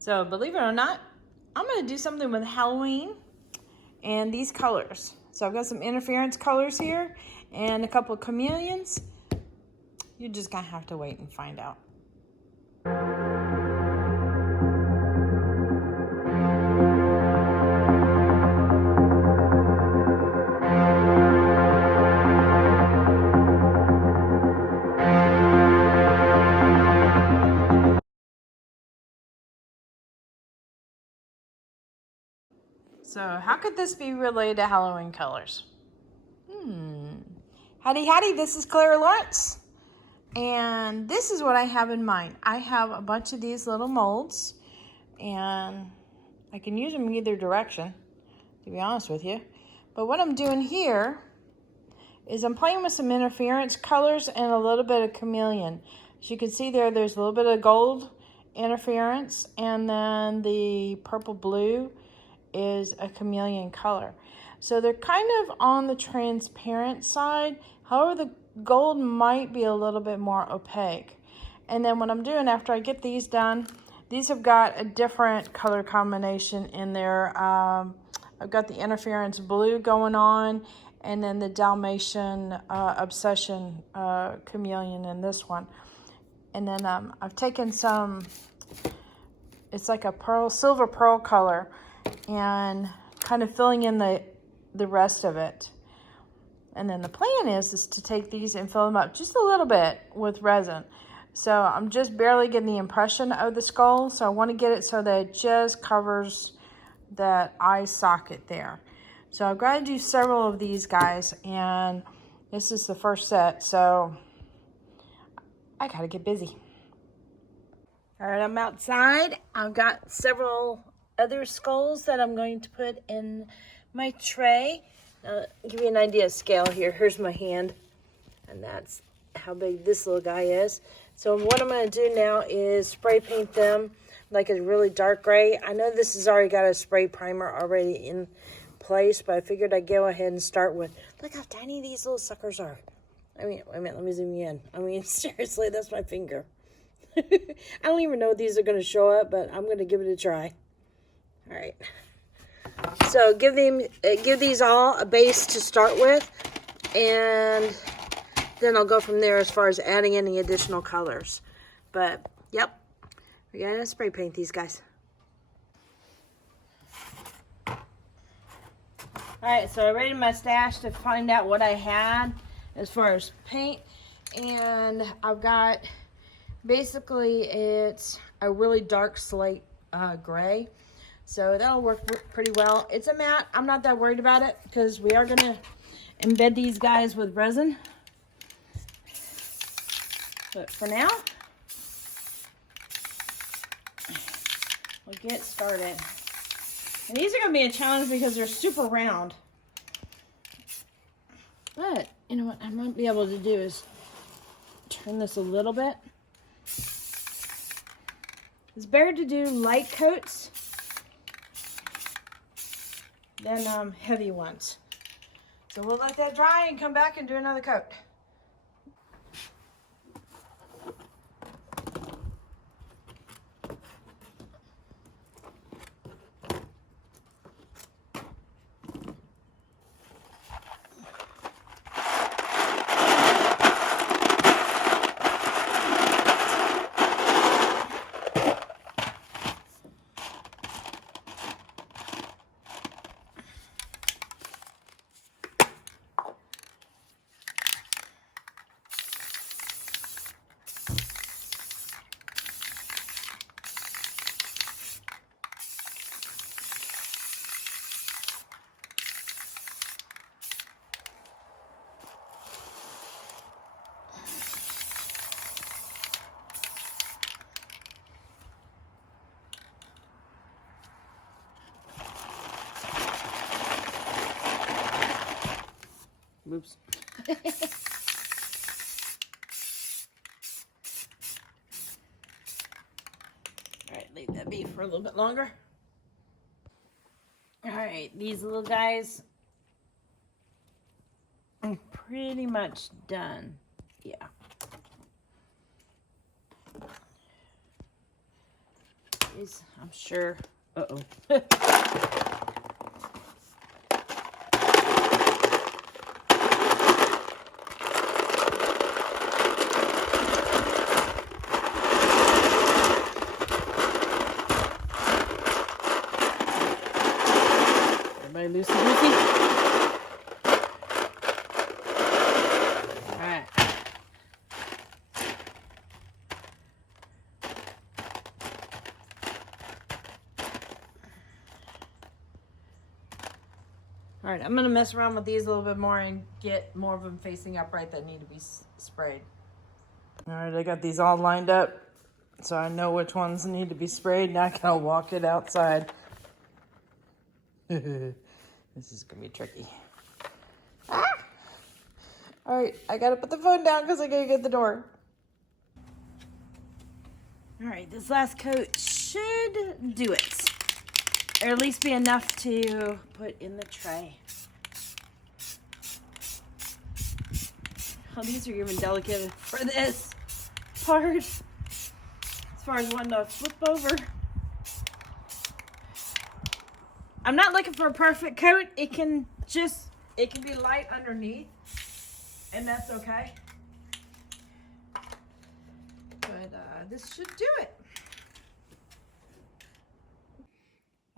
So believe it or not, I'm gonna do something with Halloween and these colors. So I've got some interference colors here and a couple of chameleons. You're just gonna have to wait and find out. So how could this be related to Halloween colors? Howdy howdy, this is Clara Lawrence. And this is what I have in mind. I have a bunch of these little molds and I can use them in either direction, to be honest with you. But what I'm doing here is I'm playing with some interference colors and a little bit of chameleon. As you can see there's a little bit of gold interference, and then the purple blue is a chameleon color. So they're kind of on the transparent side. However, the gold might be a little bit more opaque. And then what I'm doing after I get these done, these have got a different color combination in there. I've got the interference blue going on, and then the Dalmatian Obsession chameleon in this one. And then I've taken some, it's like a pearl, silver pearl color, and kind of filling in the rest of it. And then the plan is to take these and fill them up just a little bit with resin. So I'm just barely getting the impression of the skull, so I want to get it so that it just covers that eye socket there. So I've got to do several of these guys, and this is the first set, so I gotta get busy. All right, I'm outside. I've got several other skulls that I'm going to put in my tray. Give you an idea of scale here. Here's my hand, and that's how big this little guy is. So what I'm going to do now is spray paint them like a really dark gray. I know this has already got a spray primer already in place, but I figured I'd go ahead and start with, look how tiny these little suckers are. I mean, wait a minute, let me zoom you in. I mean, seriously, that's my finger. I don't even know if these are going to show up, but I'm going to give it a try. All right. So give these all a base to start with, and then I'll go from there as far as adding any additional colors. But, yep, we gotta spray paint these guys. All right, so I raided my stash to find out what I had as far as paint, and I've got, basically it's a really dark slate gray. So that'll work pretty well. It's a matte. I'm not that worried about it because we are going to embed these guys with resin. But for now, we'll get started. And these are going to be a challenge because they're super round. But, you know what I might be able to do is turn this a little bit. It's better to do light coats than heavy ones. So we'll let that dry and come back and do another coat. Oops. All right, leave that be for a little bit longer. All right, these little guys are pretty much done. Yeah. is, I'm sure. Uh-oh. Everybody loosey-goosey? Alright. Alright, I'm going to mess around with these a little bit more and get more of them facing upright that need to be sprayed. Alright, I got these all lined up so I know which ones need to be sprayed. Now I gotta walk it outside. This is going to be tricky. Ah! Alright, I got to put the phone down because I got to get the door. Alright, this last coat should do it. Or at least be enough to put in the tray. Oh, these are even delicate for this part. As far as one to flip over. I'm not looking for a perfect coat. It can be light underneath. And that's okay. But this should do it.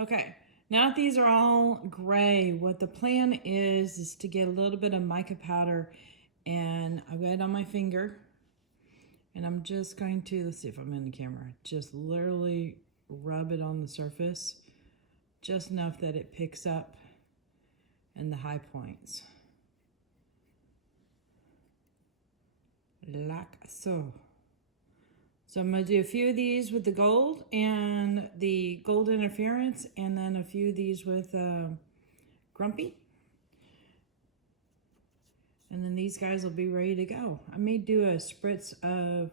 Okay, now that these are all gray, what the plan is to get a little bit of mica powder, and I've got it on my finger, and I'm just going to, let's see if I'm in the camera, just literally rub it on the surface, just enough that it picks up in the high points. Like so. So I'm going to do a few of these with the gold and the gold interference, and then a few of these with Grumpy. And then these guys will be ready to go. I may do a spritz of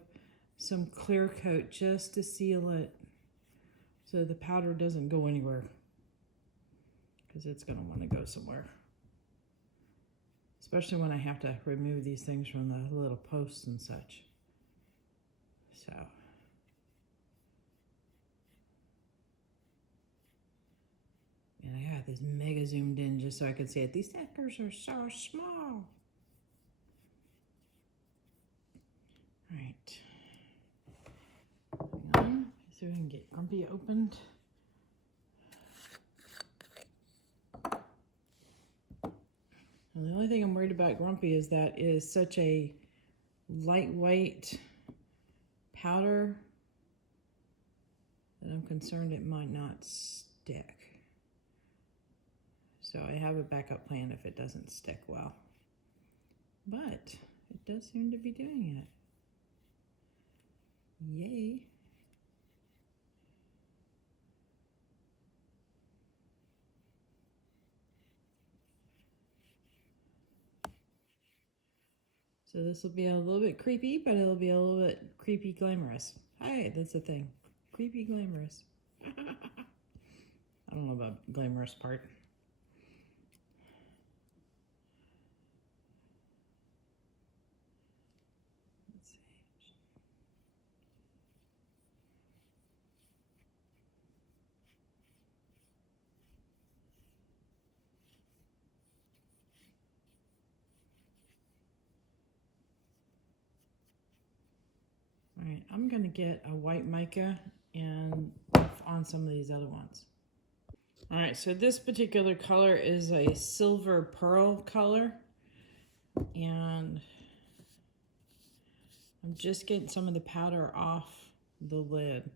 some clear coat just to seal it so the powder doesn't go anywhere, because it's going to want to go somewhere. Especially when I have to remove these things from the little posts and such. So, and I got this mega zoomed in just so I can see it. These stickers are so small. All right. Hang on, so we can get Grumpy opened. And the only thing I'm worried about Grumpy is that it is such a lightweight powder that I'm concerned it might not stick. So I have a backup plan if it doesn't stick well. But it does seem to be doing it. Yay. So this will be a little bit creepy, but it'll be a little bit creepy glamorous. Hi, that's the thing. Creepy glamorous. I don't know about glamorous part. Let's see. All right, I'm gonna get a white mica and on some of these other ones. All right, so this particular color is a silver pearl color, and I'm just getting some of the powder off the lid.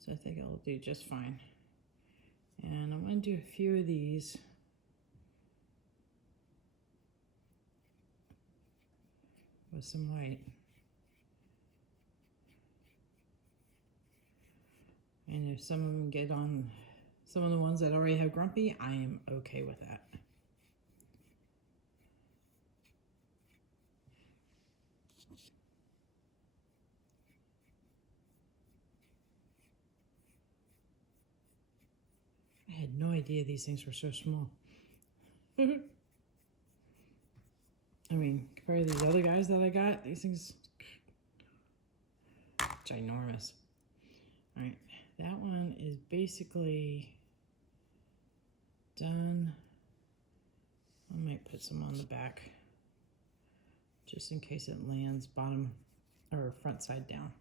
So I think it'll do just fine. And I'm gonna do a few of these. With some white. And if some of them get on some of the ones that already have Grumpy, I am okay with that. I had no idea these things were so small. I mean, compared to these other guys that I got, these things ginormous. All right. basically done. I might put some on the back just in case it lands bottom or front side down.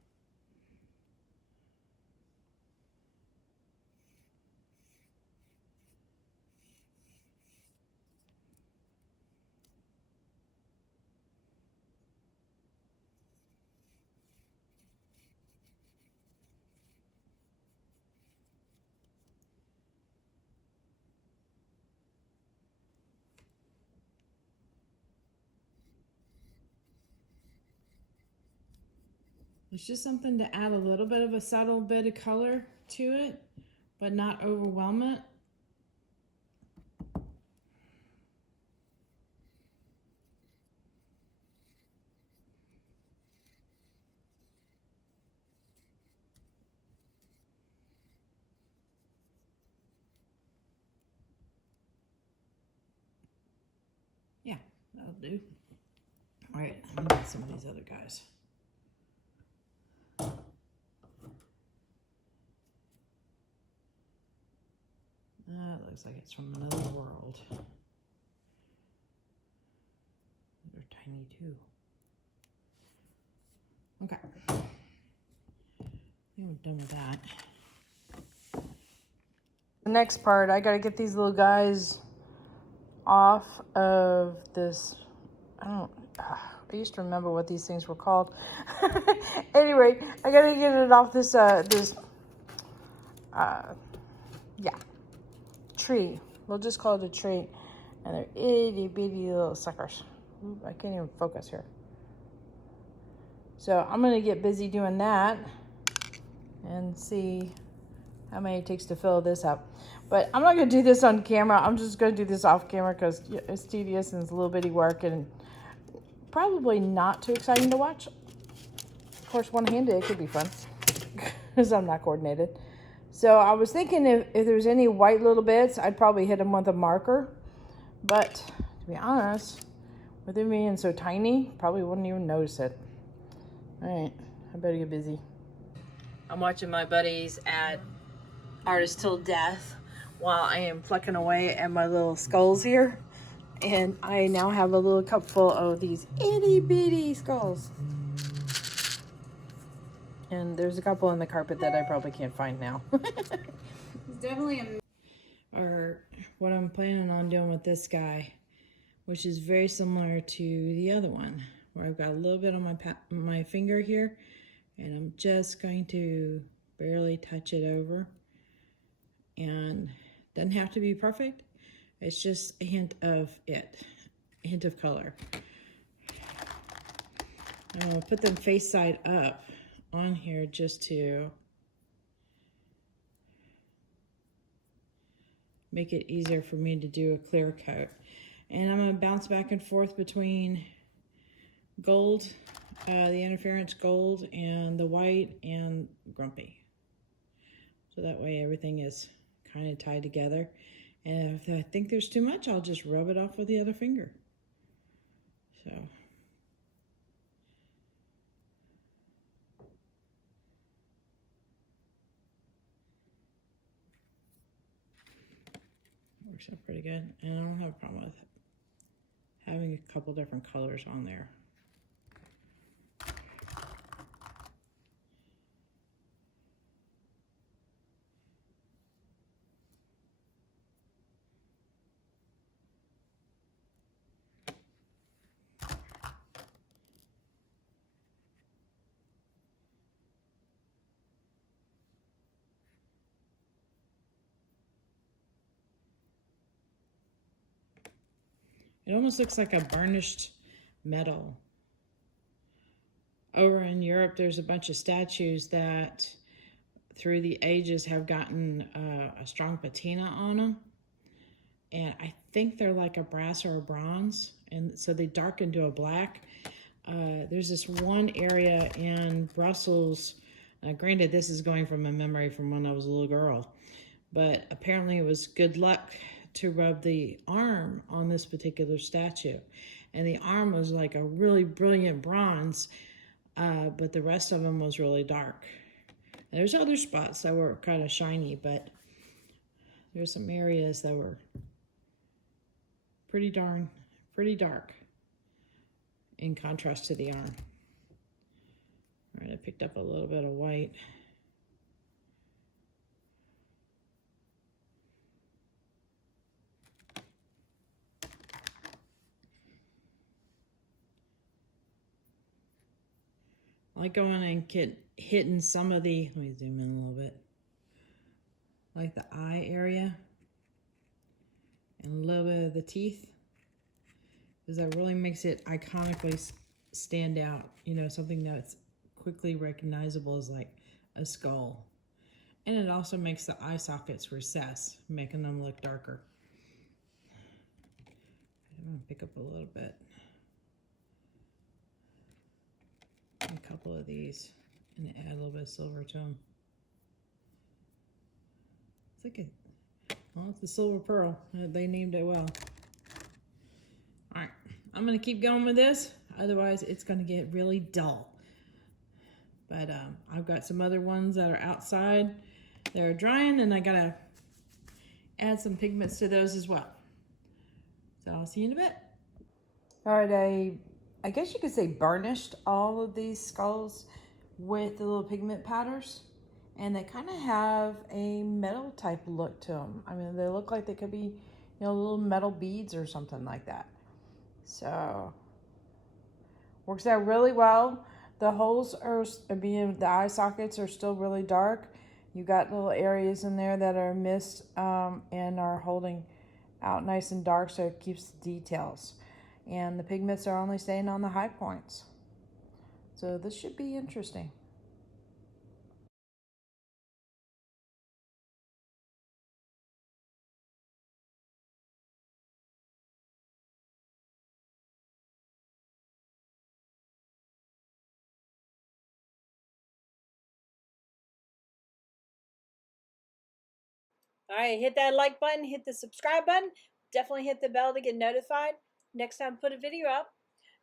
It's just something to add a little bit of a subtle bit of color to it, but not overwhelm it. Yeah, that'll do. All right, I'm gonna get some of these other guys. That looks like it's from another world. They're tiny too. Okay. I think we're done with that. The next part, I gotta get these little guys off of this. I used to remember what these things were called. Anyway, I gotta get it off this tree. We'll just call it a tree. And they're itty bitty little suckers. Ooh, I can't even focus here. So I'm gonna get busy doing that and see how many it takes to fill this up. But I'm not gonna do this on camera. I'm just gonna do this off camera because it's tedious and it's a little bitty work and probably not too exciting to watch. Of course, one-handed, it could be fun because I'm not coordinated. So I was thinking if there's any white little bits, I'd probably hit them with a marker. But to be honest, with it being so tiny, probably wouldn't even notice it. All right, I better get busy. I'm watching my buddies at Artist Till Death while I am plucking away at my little skulls here. And I now have a little cup full of these itty bitty skulls. And there's a couple in the carpet that I probably can't find now. It's definitely or what I'm planning on doing with this guy, which is very similar to the other one, where I've got a little bit on my finger here, and I'm just going to barely touch it over. And doesn't have to be perfect. It's just a hint of a hint of color. I'm gonna put them face side up on here just to make it easier for me to do a clear coat. And I'm gonna bounce back and forth between gold, the interference gold, and the white and grumpy. So that way everything is kind of tied together. And if I think there's too much, I'll just rub it off with the other finger. So. Works out pretty good. And I don't have a problem with having a couple different colors on there. It almost looks like a burnished metal. Over in Europe, there's a bunch of statues that through the ages have gotten a strong patina on them. And I think they're like a brass or a bronze. And so they darken to a black. There's this one area in Brussels. Granted, this is going from a memory from when I was a little girl. But apparently it was good luck to rub the arm on this particular statue. And the arm was like a really brilliant bronze, but the rest of them was really dark. And there's other spots that were kind of shiny, but there's some areas that were pretty dark in contrast to the yarn. All right, I picked up a little bit of white. I like going and hitting some of the, let me zoom in a little bit, like the eye area and a little bit of the teeth, because that really makes it iconically stand out. You know, something that's quickly recognizable as like a skull. And it also makes the eye sockets recess, making them look darker. I'm gonna pick up a little bit. A couple of these and add a little bit of silver to them. It's like well, it's a silver pearl. They named it well. All right, I'm gonna keep going with this. Otherwise, it's gonna get really dull. But I've got some other ones that are outside. They're drying, and I gotta add some pigments to those as well. So I'll see you in a bit. All right, I guess you could say burnished all of these skulls with the little pigment powders, and they kind of have a metal type look to them. I mean, they look like they could be, you know, little metal beads or something like that. So works out really well. The holes are being, the eye sockets are still really dark. You got little areas in there that are missed and are holding out nice and dark, so it keeps the details. And the pigments are only staying on the high points. So this should be interesting. All right, hit that like button, hit the subscribe button, definitely hit the bell to get notified next time I put a video up.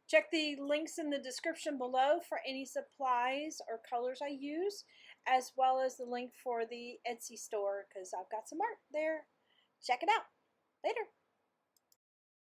Check the links in the description below for any supplies or colors I use, as well as the link for the Etsy store, because I've got some art there. Check it out. Later.